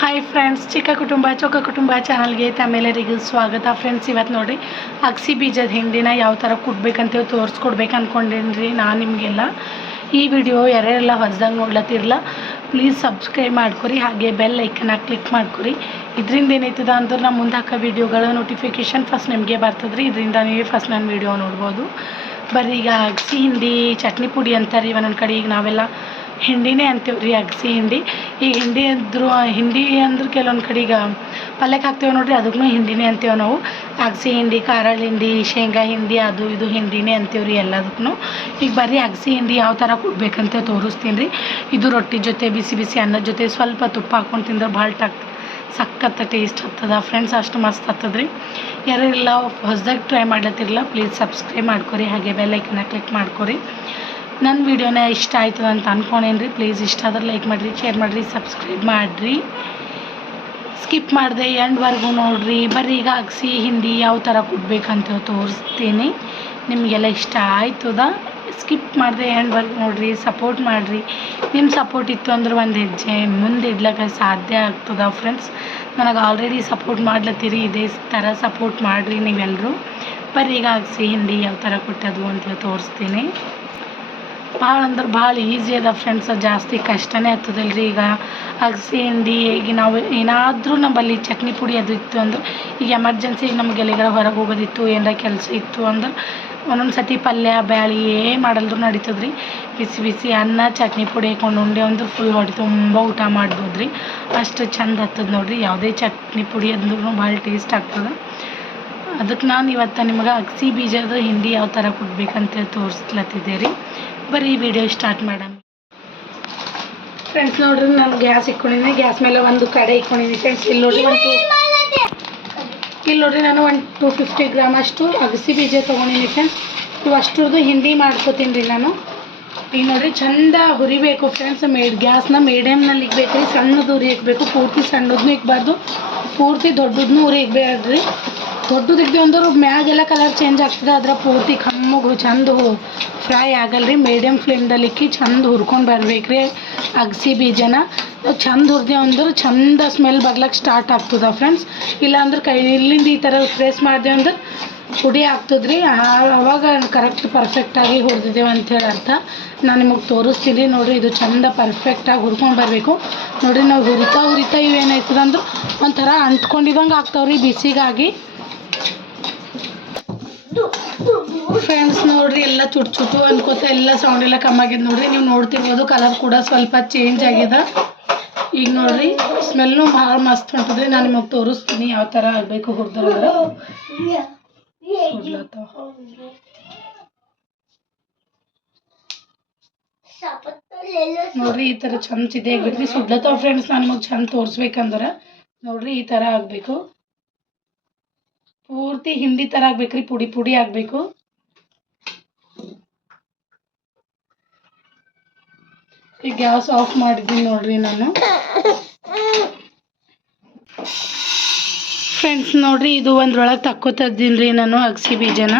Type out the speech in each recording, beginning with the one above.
Hi friends ಚಿಕ್ಕ ಕುಟುಂಬ, ಚೊಕ್ಕ ಕುಟುಂಬ ಚಾನಲ್ಗೆ ತಮ್ಮೆಲ್ಲರಿಗೂ ಸ್ವಾಗತ. ಫ್ರೆಂಡ್ಸ್ ಇವತ್ತು ನೋಡಿರಿ, ಅಗಸಿ ಬೀಜದ ಹಿಂಡಿನ ಯಾವ ಥರ ಕುಟ್ಬೇಕಂತ ತೋರಿಸ್ಕೊಡ್ಬೇಕು ಅಂದ್ಕೊಂಡೇನಿ ನಾನು ನಿಮಗೆಲ್ಲ. ಈ ವಿಡಿಯೋ ಯಾರ್ಯಾರೆಲ್ಲ ಹೊಸ್ದಂಗೆ ನೋಡ್ಲತ್ತಿರಲ್ಲ ಪ್ಲೀಸ್ ಸಬ್ಸ್ಕ್ರೈಬ್ ಮಾಡ್ಕೊರಿ, ಹಾಗೆ ಬೆಲ್ ಐಕನ್ನ ಕ್ಲಿಕ್ ಮಾಡ್ಕೊರಿ. ಇದರಿಂದ ಏನಾಯ್ತದ ಅಂದ್ರೆ ನಮ್ಮ ಮುಂದೆ ಹಾಕೋ ವೀಡಿಯೋಗಳ ನೋಟಿಫಿಕೇಷನ್ ಫಸ್ಟ್ ನಿಮಗೆ ಬರ್ತದೆ ರೀ ಇದರಿಂದ ನೀವೇ ಫಸ್ಟ್ ನನ್ನ ವೀಡಿಯೋ ನೋಡ್ಬೋದು. ಬರೀ ಈಗ ಅಗಸಿ ಹಿಂಡಿ, ಚಟ್ನಿ ಪುಡಿ ಅಂತಾರೆ, ಒಂದೊಂದು ಕಡೆ ಈಗ ನಾವೆಲ್ಲ ಹಿಂಡಿನೇ ಅಂತೀವಿ ರೀ ಅಗಸಿ ಹಿಂಡಿ ಈ ಹಿಂಡಿ ಅಂದ್ರು ಹಿಂಡಿ ಅಂದ್ರೆ ಕೆಲವೊಂದು ಕಡೆ ಈಗ ಪಲ್ಯಕ್ಕೆ ಹಾಕ್ತೇವೆ ನೋಡಿರಿ ಅದಕ್ಕೂ ಹಿಂಡಿನೇ ಅಂತೀವಿ ನಾವು. ಅಗಸಿ ಹಿಂಡಿ ಖಾರಳ ಹಿಂಡಿ ಶೇಂಗಾ ಹಿಂಡಿ ಅದು ಇದು ಹಿಂಡಿನೇ ಅಂತೀವಿ ರೀ ಎಲ್ಲದಕ್ಕೂ ಈಗ ಬರ್ರಿ ಅಗಸಿ ಹಿಂಡಿ ಯಾವ ಥರ ಕೊಡ್ಬೇಕಂತ ತೋರಿಸ್ತೀನಿ ರೀ. ಇದು ರೊಟ್ಟಿ ಜೊತೆ, ಬಿಸಿ ಬಿಸಿ ಅನ್ನದ ಜೊತೆ ಸ್ವಲ್ಪ ತುಪ್ಪ ಹಾಕ್ಕೊಂಡು ತಿಂದ್ರೆ ಭಾಳ ಟಕ್ ಸಕ್ಕತ್ತ ಟೇಸ್ಟ್ ಹತ್ತದ. ಫ್ರೆಂಡ್ಸ್ ಅಷ್ಟು ಮಸ್ತ್ ಹತ್ತದ ರೀ ಯಾರೆಲ್ಲ ಹೊಸದಾಗಿ ಟ್ರೈ ಮಾಡ್ಲತ್ತಿರಲ್ಲ ಪ್ಲೀಸ್ ಸಬ್ಸ್ಕ್ರೈಬ್ ಮಾಡ್ಕೊರಿ, ಹಾಗೆ ಬೆಲ್ ಐಕನ್ನ ಕ್ಲಿಕ್ ಮಾಡ್ಕೊರಿ. ನನ್ನ ವೀಡಿಯೋನ ಇಷ್ಟ ಆಯ್ತದ ಅಂತ ಅಂದ್ಕೊಂಡೇನು ರೀ ಪ್ಲೀಸ್ ಇಷ್ಟ ಆದ್ರೆ ಲೈಕ್ ಮಾಡಿರಿ ಶೇರ್ ಮಾಡಿರಿ ಸಬ್ಸ್ಕ್ರೈಬ್ ಮಾಡಿರಿ. ಸ್ಕಿಪ್ ಮಾಡಿದೆ ಎಂಡ್ವರೆಗೂ ನೋಡಿರಿ. ಬರ್ರಿ ಈಗ ಅಗಸಿ, ಹಿಂಡಿ ಯಾವ ಥರ ಕೊಡ್ಬೇಕಂತ ತೋರಿಸ್ತೀನಿ. ನಿಮಗೆಲ್ಲ ಇಷ್ಟ ಆಯ್ತದ? ಸ್ಕಿಪ್ ಮಾಡಿದೆ ಎಂಡ್ವರೆಗೂ ನೋಡಿರಿ ಸಪೋರ್ಟ್ ಮಾಡಿರಿ. ನಿಮ್ಮ ಸಪೋರ್ಟ್ ಇತ್ತು ಅಂದ್ರೆ ಒಂದು ಹೆಜ್ಜೆ ಮುಂದೆ ಇಡ್ಲಿಕ್ಕೆ ಸಾಧ್ಯ ಆಗ್ತದ ಫ್ರೆಂಡ್ಸ್ ನನಗೆ ಆಲ್ರೆಡಿ ಸಪೋರ್ಟ್ ಮಾಡ್ಲತ್ತೀರಿ, ಇದೇ ಥರ ಸಪೋರ್ಟ್ ಮಾಡಿರಿ ನೀವೆಲ್ಲರೂ ಬರ್ರಿ ಈಗ ಅಗಸಿ, ಹಿಂಡಿ ಯಾವ ಥರ ಕೊಟ್ಟದು ಅಂತ ತೋರಿಸ್ತೀನಿ. ಭಾಳ ಅಂದ್ರೆ ಭಾಳ ಈಸಿ ಅದ ಫ್ರೆಂಡ್ಸ್ ಜಾಸ್ತಿ ಕಷ್ಟನೇ ಆಗ್ತದಲ್ಲ ರೀ ಈಗ. ಅಗಸಿ, ಹಿಂಡಿ, ಈಗ ನಾವು ಏನಾದರೂ ನಮ್ಮಲ್ಲಿ ಚಟ್ನಿ ಪುಡಿ ಅದು ಇತ್ತು ಅಂದ್ರೆ ಈಗ ಎಮರ್ಜೆನ್ಸಿ ನಮ್ಗೆ ಎಲ್ಲಿಗಾರ ಹೊರಗೆ ಹೋಗೋದಿತ್ತು, ಏನಾರ ಕೆಲಸ ಇತ್ತು ಅಂದ್ರೆ ಒಂದೊಂದು ಸತಿ ಪಲ್ಯ, ಬ್ಯಾಳಿ ಏ ಮಾಡಲ್ದ್ರು ನಡೀತದೆ ರೀ ಬಿಸಿ ಬಿಸಿ ಅನ್ನ, ಚಟ್ನಿ ಪುಡಿ ಹಾಕೊಂಡು ಉಂಡೆ ಅಂದ್ರೆ ಫುಲ್ ಹೊಟ್ಟೆ ತುಂಬ ಊಟ ಮಾಡ್ಬೋದು ರೀ ಅಷ್ಟು ಚಂದ ಹತ್ತದ ನೋಡಿರಿ, ಯಾವುದೇ ಚಟ್ನಿ ಪುಡಿ ಅಂದ್ರೂ ಭಾಳ ಟೇಸ್ಟ್ ಆಗ್ತದೆ. ಅದಕ್ಕೆ ನಾನು ಇವತ್ತು ನಿಮಗೆ ಅಗಸಿ ಬೀಜದ ಹಿಂಡಿ ಯಾವ ಥರ ಕೊಡ್ಬೇಕಂತ ತೋರಿಸ್ಲತ್ತಿದ್ದೆ ರೀ ಬರೀ ವಿಡಿಯೋ ಸ್ಟಾರ್ಟ್ ಮಾಡೋಣ ಫ್ರೆಂಡ್ಸ್ ನೋಡ್ರಿ ನಾನು ಗ್ಯಾಸ್ ಇಕ್ಕೊಂಡಿದ್ದೀನಿ ಗ್ಯಾಸ್ ಮೇಲೆ ಒಂದು ಕಡೆ ಇಟ್ಕೊಂಡಿದ್ದೀನಿ ಫ್ರೆಂಡ್ಸ್ ಇಲ್ಲಿ ನೋಡ್ರಿ ಒಂದು ಟೂ ಇಲ್ಲಿ ನೋಡ್ರಿ ನಾನು ಒಂದು ಟೂ ಫಿಫ್ಟಿ ಗ್ರಾಮ್ ಅಷ್ಟು ಅಗಸಿ ಬೀಜ ತೊಗೊಂಡಿನಿ ಫ್ರೆಂಡ್ಸ್ ಇವು ಅಷ್ಟ್ರದ್ದು ಹಿಂಡಿ ಮಾಡ್ಕೋತೀನಿ ರೀ ನಾನು. ಈಗ ನೋಡ್ರಿ ಚಂದ ಹುರಿಬೇಕು ಫ್ರೆಂಡ್ಸ್ ಮೇಡ್ ಗ್ಯಾಸ್ನ ಮೀಡಿಯಮ್ನಲ್ಲಿ ಇಕ್ಬೇಕು ರೀ ಸಣ್ಣದು ಉರಿ ಇಕ್ಬೇಕು ಪೂರ್ತಿ ಸಣ್ಣದನ್ನೂ ಇಕ್ಬಾರ್ದು ಪೂರ್ತಿ ದೊಡ್ಡದನ್ನೂ ಉರಿ ಇಕ್ಬೇಡ್ರಿ ದೊಡ್ಡದು ಇಕ್ದೇವು ಅಂದ್ರೆ ಮ್ಯಾಗೆಲ್ಲ ಕಲರ್ ಚೇಂಜ್ ಆಗ್ತದೆ. ಅದರ ಪೂರ್ತಿ ಕಮ್ಮಗು ಚಂದ ಫ್ರೈ ಆಗಲ್ಲ ರೀ ಮೀಡಿಯಮ್ ಫ್ಲೇಮ್ದಲ್ಲಿ ಇಕ್ಕಿ ಚಂದ ಹುರ್ಕೊಂಡು ಬರ್ಬೇಕು ರೀ ಅಗಸಿ ಬೀಜನ. ಚಂದ ಹುರಿದೇವು ಅಂದ್ರೆ ಚಂದ ಸ್ಮೆಲ್ ಬರ್ಲಕ್ಕೆ ಸ್ಟಾರ್ಟ್ ಆಗ್ತದ ಫ್ರೆಂಡ್ಸ್ ಇಲ್ಲಾಂದ್ರೆ ಕೈಲಿಂದ ಈ ಥರ ಪ್ರೆಸ್ ಮಾಡಿದೆ ಅಂದ್ರೆ ಪುಡಿ ಆಗ್ತದೆ ರೀ ಅವಾಗ ಕರೆಕ್ಟ್ ಪರ್ಫೆಕ್ಟಾಗಿ ಹುರಿದಿದ್ದೇವೆ ಅಂಥೇಳಿ ಅರ್ಥ. ನಾನು ನಿಮಗೆ ತೋರಿಸ್ತೀನಿ ನೋಡಿರಿ, ಇದು ಚಂದ ಪರ್ಫೆಕ್ಟಾಗಿ ಹುರ್ಕೊಂಡು ಬರಬೇಕು. ನೋಡಿರಿ ನಾವು ಹುರಿತಾ ಹುರಿತಾ ಇವು ಏನಾಯ್ತದೆ ಅಂದ್ರೆ ಒಂಥರ ಅಂಟ್ಕೊಂಡಿದಂಗೆ ಆಗ್ತಾವ್ರಿ ಬಿಸಿಗಾಗಿ. ಫ್ರೆಂಡ್ಸ್ ನೋಡ್ರಿ, ಎಲ್ಲ ಚುಟ್ ಚುಟ್ಟು ಅನ್ಕೋತ ಎಲ್ಲ ಸೌಂಡ್ ಎಲ್ಲ ಆಗ್ಯದ ನೋಡ್ರಿ. ನೀವು ನೋಡ್ತಿರ್ಬೋದು ಕಲರ್ ಕೂಡ ಸ್ವಲ್ಪ ಚೇಂಜ್ ಆಗ್ಯದ ಈಗ ನೋಡ್ರಿ ಸ್ಮೆಲ್ನು ಭಾಳ ಮಸ್ತ್ ಹೊಂಟದ್ರಿ. ನಾನು ನಿಮಗೆ ತೋರಿಸ್ತೀನಿ ಯಾವ ಥರ ಆಗಬೇಕು ಹುಡ್ದು ನೋಡ್ರಿ, ಈ ಥರ ಚಂದ ಇದೆ ಆಗ್ಬೇಕ್ರಿ ಸುಡ್ಲತ್ತಾವ ಫ್ರೆಂಡ್ಸ್ ನಾನು ನಿಮಗೆ ಚಂದ ತೋರಿಸ್ಬೇಕಂದ್ರೆ. ನೋಡ್ರಿ, ಈ ಥರ ಆಗಬೇಕು. ಪೂರ್ತಿ ಹಿಂಡಿ ಥರ ಆಗ್ಬೇಕ್ರಿ ಪುಡಿ ಪುಡಿ ಆಗಬೇಕು. ಈ ಗ್ಯಾಸ್ ಆಫ್ ಮಾಡಿದ್ದೀನಿ ನೋಡ್ರಿ ನಾನು. ಫ್ರೆಂಡ್ಸ್, ನೋಡ್ರಿ, ಇದು ಒಂದ್ರೊಳಗೆ ತಕ್ಕೋತಿದ್ದೀನಿ ರೀ ನಾನು ಅಗಸಿ ಬೀಜನ.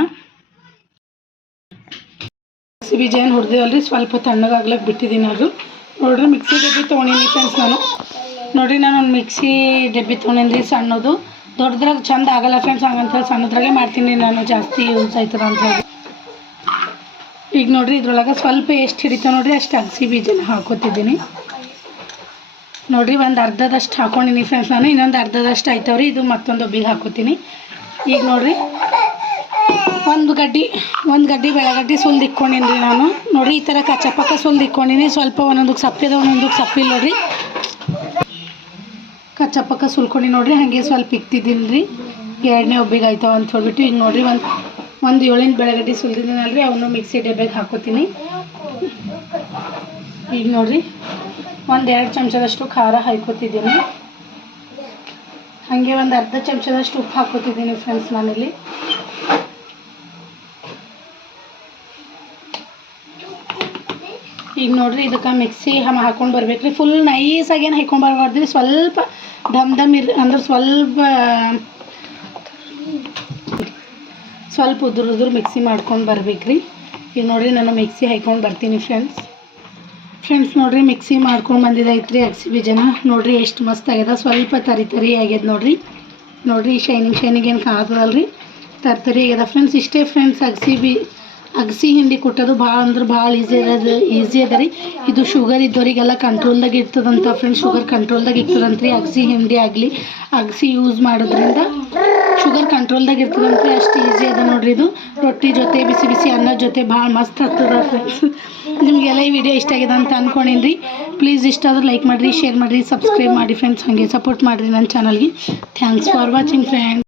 ಅಗಸಿ ಬೀಜ ಏನು ಹುರಿದೇವಲ್ರಿ, ಸ್ವಲ್ಪ ತಣ್ಣಗಾಗ್ಲಕ್ಕೆ ಬಿಟ್ಟಿದ್ದೀನಿ ಅದು. ನೋಡ್ರಿ, ಮಿಕ್ಸಿ ಡಬ್ಬಿ ತೊಗೊಂಡಿನಿ ಫ್ರೆಂಡ್ಸ್ ನಾನು. ನೋಡ್ರಿ ನಾನು ಒಂದು ಮಿಕ್ಸಿ ಡಬ್ಬಿ ತೊಗೊಂಡಿನಿ ಸಣ್ಣದು. ದೊಡ್ಡದ್ರಾಗ ಚಂದ ಆಗಲ್ಲ ಫ್ರೆಂಡ್ಸ್ ಹಂಗಂತ ಸಣ್ಣದ್ರಾಗೆ ಮಾಡ್ತೀನಿ ನಾನು. ಜಾಸ್ತಿ ಯೂಸ್ ಆಯ್ತದ ಅಂತ ಹೇಳಿ. ಈಗ ನೋಡ್ರಿ, ಇದ್ರೊಳಗೆ ಸ್ವಲ್ಪ ಎಷ್ಟು ಹಿಡಿತಾವೆ ನೋಡ್ರಿ, ಅಷ್ಟು ಅಗಸಿ ಬೀಜನ ಹಾಕೋತಿದ್ದೀನಿ. ನೋಡ್ರಿ, ಒಂದು ಅರ್ಧದಷ್ಟು ಹಾಕೊಂಡಿನಿ ಫ್ರೆಂಡ್ಸ್ ನಾನು, ಇನ್ನೊಂದು ಅರ್ಧದಷ್ಟು ಆಯ್ತವ್ರಿ, ಇದು ಮತ್ತೊಂದು ಒಬ್ಬಿಗೆ ಹಾಕೋತೀನಿ. ಈಗ ನೋಡ್ರಿ, ಒಂದು ಗಡ್ಡಿ ಒಂದು ಗಡ್ಡಿ ಬೆಳಗಡ್ಡಿ ಸುಲ್ದು ಇಕ್ಕೊಂಡಿನಿ ನಾನು. ನೋಡ್ರಿ, ಈ ಥರ ಕಚ್ಚ ಪಕ್ಕ ಸುಲ್ದು ಇಕ್ಕೊಂಡಿನಿ ಸ್ವಲ್ಪ ಒಂದೊಂದಕ್ಕೆ ಸಪ್ಪಿದ ಒಂದೊಂದಕ್ಕೆ ಸಪ್ಪಿಲ್ಲ ನೋಡ್ರಿ. ಕಚ್ಚ ಪಕ್ಕ ಸುಲ್ಕೊಂಡು ನೋಡ್ರಿ, ಹಾಗೆ ಸ್ವಲ್ಪ ಇಕ್ತಿದ್ದಿಲ್ಲ ರೀ ಎರಡನೇ ಒಬ್ಬಿಗೆ ಆಯ್ತಾವ ಅಂತ ಹೇಳ್ಬಿಟ್ಟು ಈಗ ನೋಡ್ರಿ, ಒಂದು ಒಂದು ಏಳಿನ ಬೆಳಗಡ್ಡಿ ಸುಲ್ದಿದ್ದೀನಲ್ರಿ ಅವನು ಮಿಕ್ಸಿ ಡಬ್ಬೆಗೆ ಹಾಕೋತೀನಿ. ಈಗ ನೋಡ್ರಿ, ಒಂದು ಎರಡು ಚಮಚದಷ್ಟು ಖಾರ ಹಾಕೋತಿದ್ದೀನಿ ಹಾಗೆ ಒಂದು ಅರ್ಧ ಚಮಚದಷ್ಟು ಉಪ್ಪು ಹಾಕೋತಿದ್ದೀನಿ ಫ್ರೆಂಡ್ಸ್ ನಾನಿಲ್ಲಿ ಈಗ ನೋಡ್ರಿ ಇದಕ್ಕೆ ಮಿಕ್ಸಿ ಹಮ್ಮ ಹಾಕೊಂಡು ರೀ ಫುಲ್ ನೈಸಾಗಿ ಏನು ಹಾಕೊಂಡು ಬರಬಾರ್ದು ರೀ ಸ್ವಲ್ಪ ದಮ್ ದಮ್ ಇರ್ ಅಂದ್ರೆ ಸ್ವಲ್ಪ ಸ್ವಲ್ಪ ಉದುರು ಉದುರು ಮಿಕ್ಸಿ ಮಾಡ್ಕೊಂಡು ಬರ್ಬೇಕ್ರಿ. ಈಗ ನೋಡ್ರಿ ನಾನು ಮಿಕ್ಸಿ ಹಾಕೊಂಡು ಬರ್ತೀನಿ ಫ್ರೆಂಡ್ಸ್ ಫ್ರೆಂಡ್ಸ್ ನೋಡ್ರಿ ಮಿಕ್ಸಿ ಮಾಡ್ಕೊಂಡು ಬಂದಿದ್ದೈತ್ರಿ ಅಗಸಿ ಬೀಜನ ನೋಡ್ರಿ ಎಷ್ಟು ಮಸ್ತ್ ಆಗ್ಯದ. ಸ್ವಲ್ಪ ತರಿ ತರಿ ಆಗ್ಯದ ನೋಡ್ರಿ. ನೋಡ್ರಿ ಶೈನಿಂಗ್ ಶೈನಿಂಗ್ ಏನು ಕಾಣ್ತದಲ್ರಿ ತರಿ ತರಿ ಆಗ್ಯದ. ಫ್ರೆಂಡ್ಸ್ ಇಷ್ಟೇ ಫ್ರೆಂಡ್ಸ್ ಅಗಸಿ ಬಿ ಅಗಸಿ ಹಿಂಡಿ ಕೊಟ್ಟದು ಭಾಳ ಅಂದ್ರೆ ಭಾಳ ಈಸಿ ಇರೋದು ಈಸಿ ಅದ ರೀ. ಇದು ಶುಗರ್ ಇದ್ದವರಿಗೆಲ್ಲ ಕಂಟ್ರೋಲ್ದಾಗ ಇರ್ತದಂತ ಫ್ರೆಂಡ್ಸ್ ಶುಗರ್ ಕಂಟ್ರೋಲ್ದಾಗ ಇರ್ತದಂತ್ರಿ ಅಗಸಿ ಹಿಂಡಿ ಆಗಲಿ. ಅಗಸಿ ಯೂಸ್ ಮಾಡೋದ್ರಿಂದ ಶುಗರ್ ಕಂಟ್ರೋಲ್ದಾಗ ಇರ್ತದಂತೆ ಅಷ್ಟು ಈಸಿ ಅದ ನೋಡ್ರಿ ಇದು. ರೊಟ್ಟಿ ಜೊತೆ, ಬಿಸಿ ಬಿಸಿ ಅನ್ನ ಜೊತೆ ಭಾಳ ಮಸ್ತ್ ಆಗ್ತದ ಫ್ರೆಂಡ್ಸ್ ನಿಮಗೆಲ್ಲ ಈ ವಿಡಿಯೋ ಇಷ್ಟ ಆಗಿದೆ ಅಂತ ಅಂದ್ಕೊಂಡಿನಿ ಪ್ಲೀಸ್ ಇಷ್ಟ ಆದ್ರೆ ಲೈಕ್ ಮಾಡಿರಿ ಶೇರ್ ಮಾಡಿರಿ ಸಬ್ಸ್ಕ್ರೈಬ್ ಮಾಡಿ ಫ್ರೆಂಡ್ಸ್ ಹಾಗೆ ಸಪೋರ್ಟ್ ಮಾಡಿರಿ ನನ್ನ ಚಾನಲ್ಗೆ ಥ್ಯಾಂಕ್ಸ್ ಫಾರ್ ವಾಚಿಂಗ್ ಫ್ರೆಂಡ್ಸ್